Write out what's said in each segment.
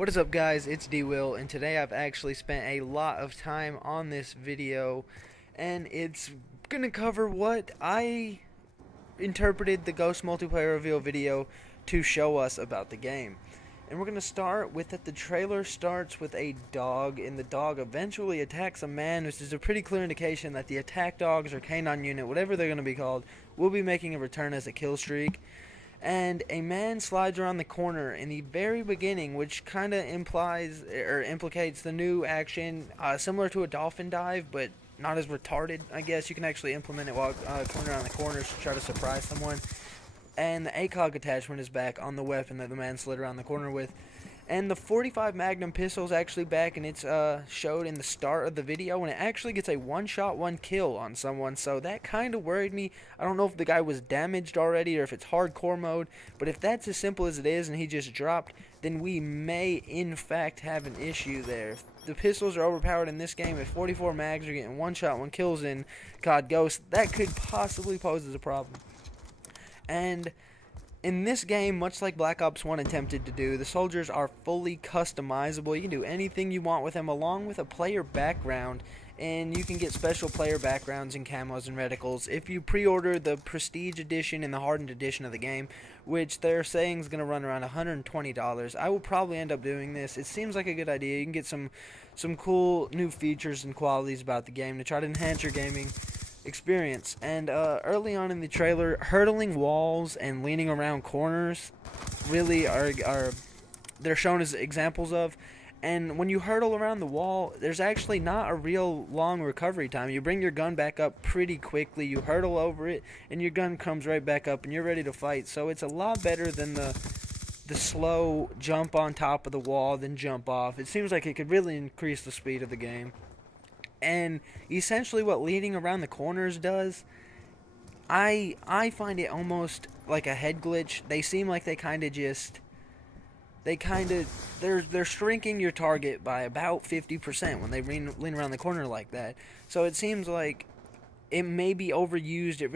What is up, guys? It's D-Will, and today I've actually spent a lot of time on this video, and it's gonna cover what I interpreted the Ghost multiplayer reveal video to show us about the game. And we're gonna start with that the trailer starts with a dog, and the dog eventually attacks a man, which is a pretty clear indication that the attack dogs or canine unit, whatever they're gonna be called, will be making a return as a kill streak. And a man slides around the corner in the very beginning, which kind of implies or implicates the new action, similar to a dolphin dive, but not as retarded. I guess you can actually implement it while going around the corners to try to surprise someone. And the ACOG attachment is back on the weapon that the man slid around the corner with. And the 45 Magnum pistol is actually back, and it's showed in the start of the video, and it actually gets a one-shot, one-kill on someone, so that kind of worried me. I don't know if the guy was damaged already or if it's hardcore mode, but if that's as simple as it is and he just dropped, then we may, in fact, have an issue there. If the pistols are overpowered in this game, if 44 mags are getting one-shot, one-kills in CoD Ghosts, that could possibly pose as a problem. And in this game, much like Black Ops 1 attempted to do, the soldiers are fully customizable. You can do anything you want with them, along with a player background, and you can get special player backgrounds and camos and reticles if you pre-order the Prestige Edition and the Hardened Edition of the game, which they're saying is going to run around $120. I will probably end up doing this. It seems like a good idea. You can get some cool new features and qualities about the game to try to enhance your gaming experience. And early on in the trailer, hurdling walls and leaning around corners really are they're shown as examples of. And when you hurdle around the wall, there's actually not a real long recovery time. You bring your gun back up pretty quickly, you hurdle over it, and your gun comes right back up and you're ready to fight. So it's a lot better than the slow jump on top of the wall then jump off. It seems like it could really increase the speed of the game. And essentially what leading around the corners does, I find it almost like a head glitch. They seem like they're shrinking your target by about 50% when they lean around the corner like that. So it seems like it may be overused. It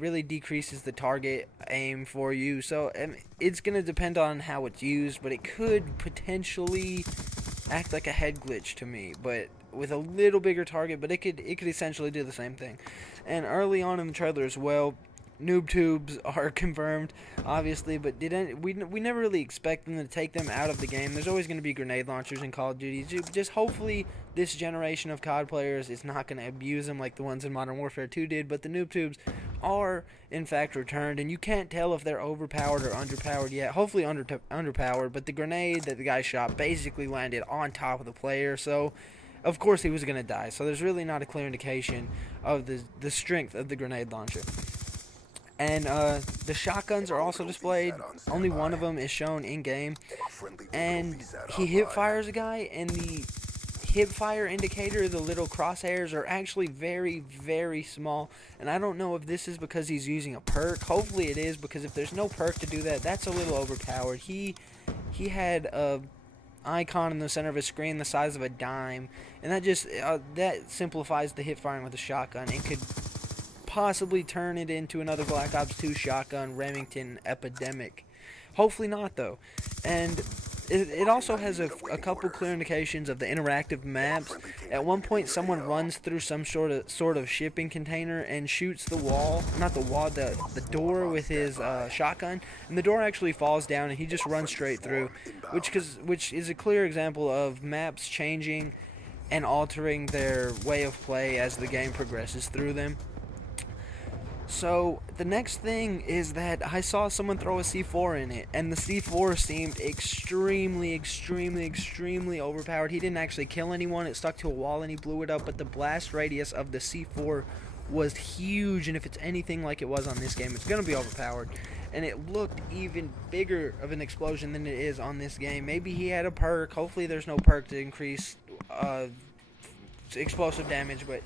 really decreases the target aim for you. So it's going to depend on how it's used, but it could potentially act like a head glitch to me, but with a little bigger target. But it could essentially do the same thing. And early on in the trailer as well, noob tubes are confirmed, obviously, but we never really expect them to take them out of the game. There's always going to be grenade launchers in Call of Duty. Just hopefully this generation of COD players is not going to abuse them like the ones in Modern Warfare 2 did, but the noob tubes are in fact returned, and you can't tell if they're overpowered or underpowered yet. Hopefully underpowered, but the grenade that the guy shot basically landed on top of the player, so of course he was going to die. So there's really not a clear indication of the strength of the grenade launcher. And the shotguns are also displayed. Only one of them is shown in-game. And he hip-fires a guy, and the hip-fire indicator, the little crosshairs, are actually very, very small. And I don't know if this is because he's using a perk. Hopefully it is, because if there's no perk to do that, that's a little overpowered. He had a icon in the center of his screen the size of a dime, and that just that simplifies the hip-firing with a shotgun. It could possibly turn it into another Black Ops 2 shotgun Remington epidemic. Hopefully not, though. And it also has a couple clear indications of the interactive maps. At one point, someone runs through some sort of shipping container and shoots the wall, not the wall, the door with his shotgun, and the door actually falls down, and he just runs straight through, which is a clear example of maps changing and altering their way of play as the game progresses through them. So the next thing is that I saw someone throw a C4 in it, and the C4 seemed extremely overpowered. He didn't actually kill anyone. It stuck to a wall and he blew it up, but the blast radius of the C4 was huge, and if it's anything like it was on this game, it's going to be overpowered. And it looked even bigger of an explosion than it is on this game. Maybe he had a perk. Hopefully there's no perk to increase explosive damage, but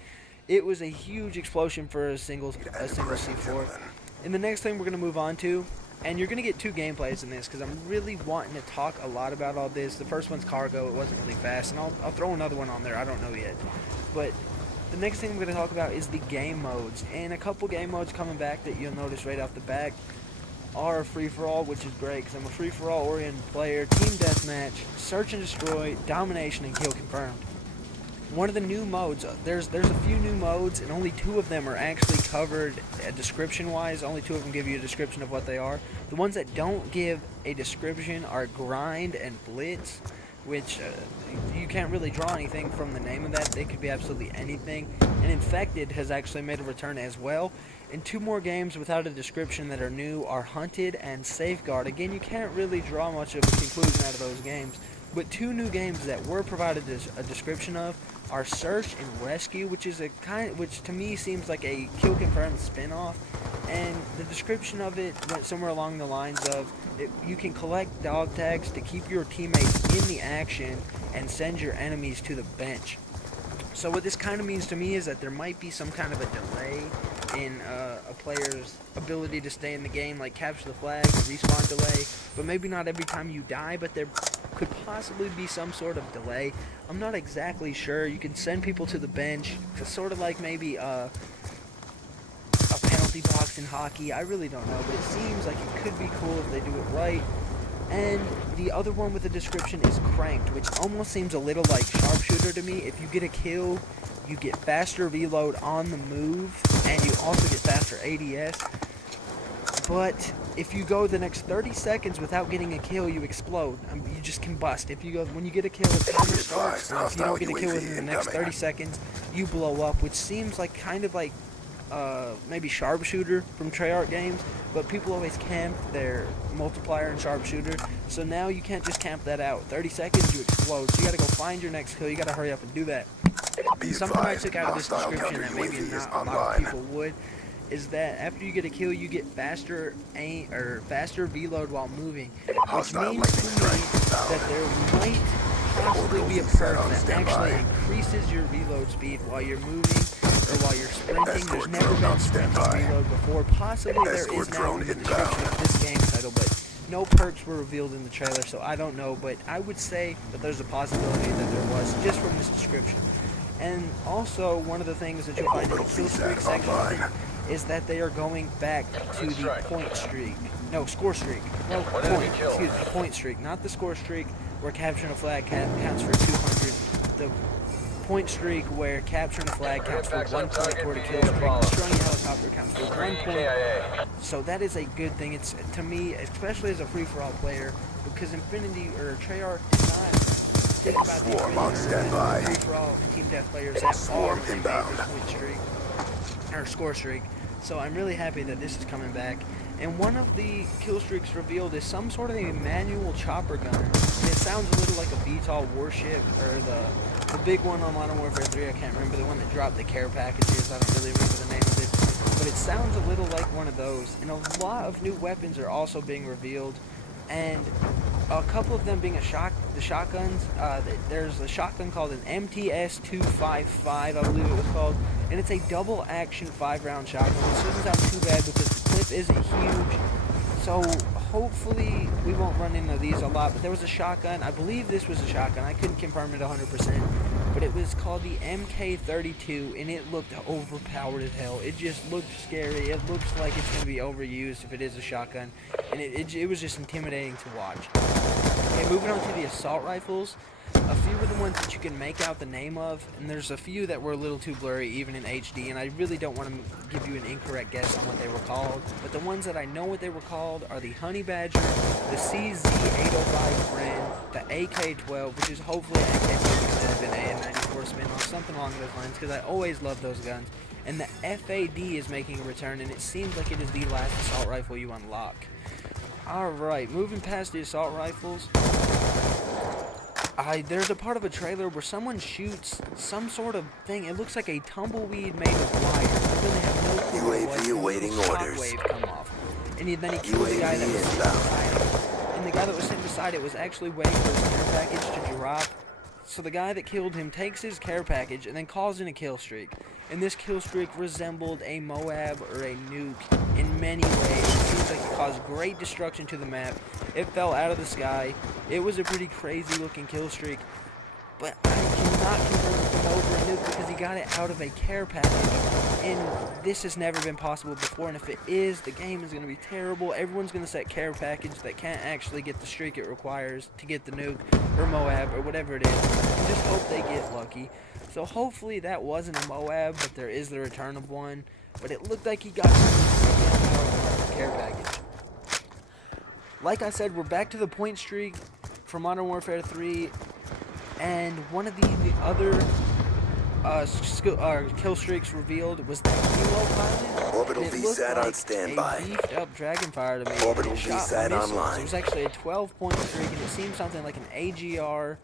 it was a huge explosion for a single C4. And the next thing we're going to move on to, and you're going to get two gameplays in this because I'm really wanting to talk a lot about all this. The first one's cargo. It wasn't really fast, and I'll throw another one on there. I don't know yet. But the next thing I'm going to talk about is the game modes, and a couple game modes coming back that you'll notice right off the bat are free-for-all, which is great because I'm a free-for-all oriented player. Team deathmatch, search and destroy, domination, and kill confirmed. One of the new modes, there's a few new modes, and only 2 of them are actually covered description-wise. Only 2 of them give you a description of what they are. The ones that don't give a description are grind and blitz, which you can't really draw anything from the name of that. They could be absolutely anything. And infected has actually made a return as well. And 2 more games without a description that are new are hunted and safeguard. Again, you can't really draw much of a conclusion out of those games. But 2 new games that were provided a description of are Search and Rescue, which to me seems like a kill confirmed spin-off. And the description of it went somewhere along the lines of you can collect dog tags to keep your teammates in the action and send your enemies to the bench. So what this kind of means to me is that there might be some kind of a delay in a player's ability to stay in the game, like capture the flag, respawn delay, but maybe not every time you die, but there could possibly be some sort of delay. I'm not exactly sure. You can send people to the bench, sort of like maybe a penalty box in hockey. I really don't know, but it seems like it could be cool if they do it right. And the other one with the description is Cranked, which almost seems a little like Sharpshooter to me. If you get a kill, you get faster reload on the move, and you also get faster ADS. But if you go the next 30 seconds without getting a kill, you explode. You just combust. When you get a kill, the timer starts. And if you don't get a kill within the next 30 seconds, you blow up, which seems like kind of like maybe Sharpshooter from Treyarch games, but people always camp their multiplier and Sharpshooter, so now you can't just camp that out. 30 seconds, you explode, so you gotta go find your next kill. You gotta hurry up and do that. Something I took out of this description that maybe not a lot of people would is that after you get a kill, you get faster aim or faster reload while moving, which means to me that there might possibly be a perk that actually increases your reload speed while you're moving or while you're sprinting. There's never been sprinting reload before. Possibly there is now in the description of this game title, but no perks were revealed in the trailer, so I don't know. But I would say that there's a possibility that there was, just from this description. And also, one of the things that you'll find in the kill streak section is that they are going back to the score streak. No, point streak, not the score streak where capturing a flag counts for 200. The point streak where capturing a flag counts for 1 point toward a kill streak. Destroying a helicopter counts for 1 point. So that is a good thing. It's, to me, especially as a free-for-all player, because Infinity or Treyarch did not think about the free-for-all team death players that are inbound point streak or score streak. So I'm really happy that this is coming back. And one of the kill streaks revealed is some sort of a manual chopper gun. And it sounds a little like a VTOL warship, or the big one on Modern Warfare 3, I can't remember, the one that dropped the care packages, I don't really remember the name of it. But it sounds a little like one of those. And a lot of new weapons are also being revealed. And a couple of them being the shotguns. There's a shotgun called an MTS-255, I believe it was called. And it's a double action 5-round shotgun, which doesn't sound too bad because the clip isn't huge. So hopefully we won't run into these a lot. But there was a shotgun, I believe this was a shotgun, I couldn't confirm it 100%, but it was called the MK32, and it looked overpowered as hell. It just looked scary. It looks like it's going to be overused if it is a shotgun, and it was just intimidating to watch. Okay, moving on to the assault rifles. A few of the ones that you can make out the name of, and there's a few that were a little too blurry even in HD, and I really don't want to give you an incorrect guess on what they were called, but the ones that I know what they were called are the Honey Badger, the CZ805 Friend, the AK-12, which is hopefully an AK-12 instead of an AN-94 spin-off, something along those lines, because I always love those guns. And the FAD is making a return, and it seems like it is the last assault rifle you unlock. Alright, moving past the assault rifles, there's a part of a trailer where someone shoots some sort of thing. It looks like a tumbleweed made of wire. I really have no clue what. UAV awaiting orders. Shockwave come off, and then he killed the guy that was sitting beside it. And the guy that was sitting beside it was actually waiting for his care package to drop. So the guy that killed him takes his care package and then calls in a kill streak. And this kill streak resembled a Moab or a nuke in many ways. It seems like it caused great destruction to the map. It fell out of the sky. It was a pretty crazy looking kill streak. But I cannot not converted from over a nuke because he got it out of a care package. And this has never been possible before, and if it is, the game is going to be terrible. Everyone's going to set care package that can't actually get the streak it requires to get the nuke or Moab or whatever it is. And just hope they get lucky. So hopefully that wasn't a Moab, but there is the return of one. But it looked like he got the care package. Like I said, we're back to the point streak for Modern Warfare 3, and one of the other kill streaks revealed was the Halo pilot. Orbital VSAT on standby. A beefed up Dragonfire to me. Orbital VSAT online. It was actually a 12-point streak, and it seemed something like an AGR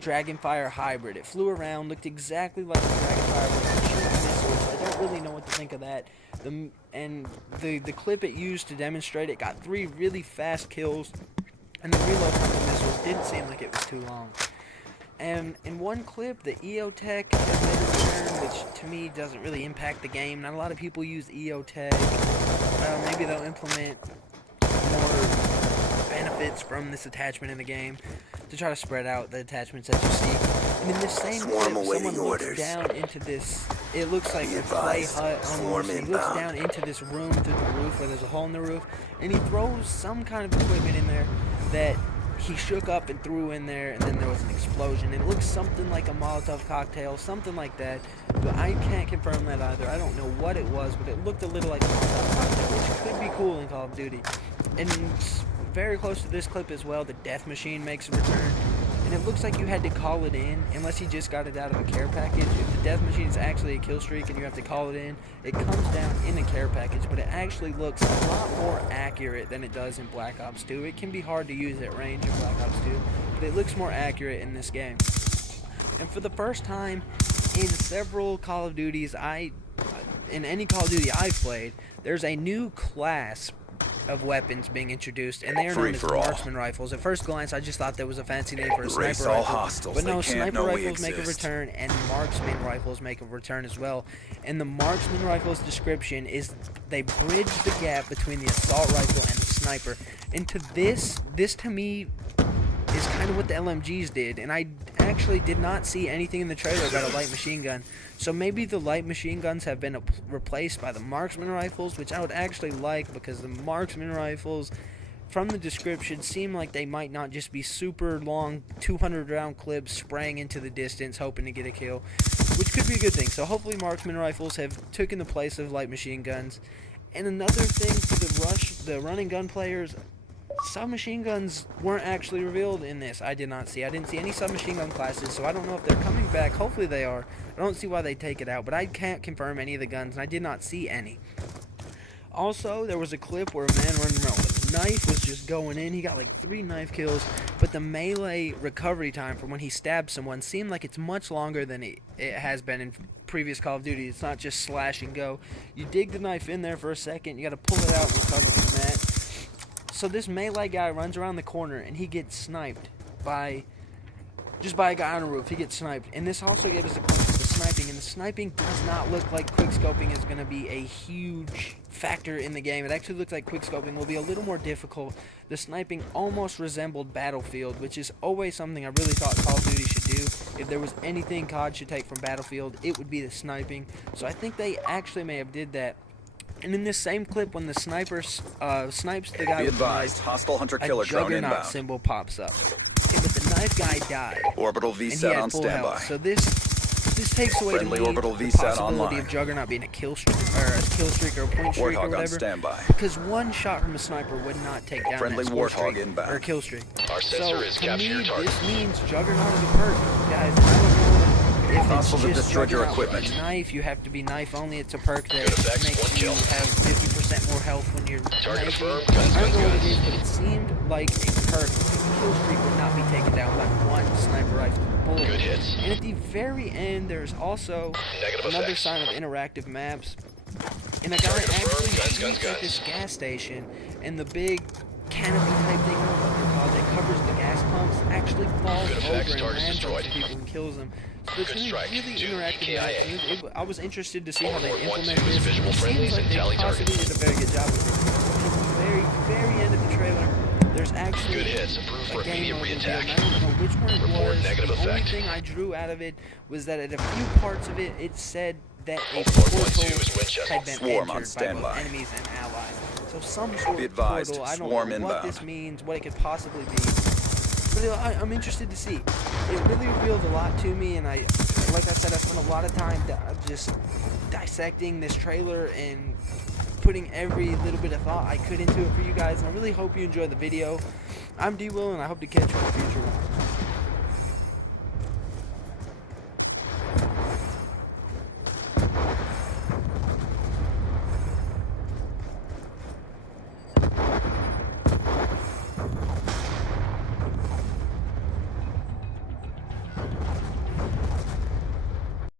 Dragonfire hybrid. It flew around, looked exactly like the Dragonfire, but shooting missiles. I don't really know what to think of that. The clip it used to demonstrate it got 3 really fast kills, and the reload from the missiles didn't seem like it was too long. And in one clip, the EOTech has made a return, which to me doesn't really impact the game. Not a lot of people use EOTech. Maybe they'll implement more benefits from this attachment in the game to try to spread out the attachments that you see. And in this same clip, someone looks down into this, it looks like a clay hut almost. He looks down into this room through the roof where there's a hole in the roof, and he throws some kind of equipment in there that he shook up and threw in there, and then there was an explosion. It looks something like a Molotov cocktail, something like that, but I can't confirm that either. I don't know what it was, but it looked a little like a Molotov cocktail, which could be cool in Call of Duty. And very close to this clip as well, the death machine makes a return, and it looks like you had to call it in, unless he just got it out of a care package. If the death machine is actually a kill streak and you have to call it in, it comes down in a care package, but it actually looks a lot more accurate than it does in Black Ops 2. It can be hard to use at range in Black Ops 2, but it looks more accurate in this game. And for the first time in several Call of Duties, in any Call of Duty I've played, there's a new class of weapons being introduced, and they are known as marksman rifles. At first glance, I just thought that was a fancy name for a sniper rifle, but no, sniper rifles make a return, and marksman rifles make a return as well. And the marksman rifle's description is they bridge the gap between the assault rifle and the sniper. And to this to me is kind of what the LMGs did, and I actually did not see anything in the trailer about a light machine gun. So maybe the light machine guns have been replaced by the marksman rifles, which I would actually like, because the marksman rifles, from the description, seem like they might not just be super long 200-round clips spraying into the distance hoping to get a kill, which could be a good thing. So hopefully marksman rifles have taken the place of light machine guns. And another thing for the running gun players, submachine guns weren't actually revealed in this. I didn't see any submachine gun classes, so I don't know if they're coming back. Hopefully they are. I don't see why they take it out, but I can't confirm any of the guns, and I did not see any. Also, there was a clip where a man running around with a knife was just going in. He got like 3 knife kills, but the melee recovery time from when he stabbed someone seemed like it's much longer than it has been in previous Call of Duty. It's not just slash and go. You dig the knife in there for a second, you got to pull it out and recover from that. So this melee guy runs around the corner, and he gets sniped by a guy on a roof. He gets sniped. And this also gave us a glimpse of the sniping, and the sniping does not look like quickscoping is going to be a huge factor in the game. It actually looks like quickscoping will be a little more difficult. The sniping almost resembled Battlefield, which is always something I really thought Call of Duty should do. If there was anything COD should take from Battlefield, it would be the sniping. So I think they actually may have did that. And in this same clip, when the sniper snipes the guy with the knife, hostile hunter-killer drone Juggernaut inbound. Symbol pops up. Okay, but the knife guy died. Orbital And he VSAT had on full standby. health. So this takes away Friendly to me orbital the VSAT possibility online. of Juggernaut being a kill streak or a point streak or Warthog on whatever. standby. Because one shot from a sniper would not take down Friendly that score Warthog streak inbound. or a kill streak. Our sensor is So to captured me, your target. this means Juggernaut is a perk, guys. I don't know if Hostiles have it's just destroyed your Juggernaut with equipment. a knife. You have to be knife only. It's a perk that Good effects, makes one you kill. have 50% more health when you're Target knifing. affirmed. Guns, I don't know guns, what it is, guns. but it seemed like a perk. The kill streak would not be taken down by one sniper rifle bullet. Good hits. And at the very end, there's also Negative another effects. sign of interactive maps. And a guy Target affirmed. actually Guns, shoots guns, at this guns. gas station, and the big canopy type thing, I don't know what they're called, that covers the gas pumps, actually falls Good over effects. and Target's lands on destroyed. some people and kills them. So it's Good really, strike. really Two interactive KIA. maps. I was interested to see how they Overlord implement 1-2 is this. visual It seems friendlies like and they tally possibly targets. did a very good job with it. At the very, very end of the trailer, there's there's actually Good hits. Approved for a game immediate mode reveal, reattack. and I don't know which one it Report was. negative The only effect. thing I drew out of it was that at a few parts of it, it said that a Ultimate portal 1-2 is Winchester. had been Swarm on entered by both standby. enemies and allies. So some sort Be of advised, portal. I don't swarm know what inbound. this means, what it could possibly be. But I'm interested to see. It really revealed a lot to me, and like I said, I spent a lot of time just dissecting this trailer and putting every little bit of thought I could into it for you guys, and I really hope you enjoyed the video. I'm D-Will, and I hope to catch you in a future one.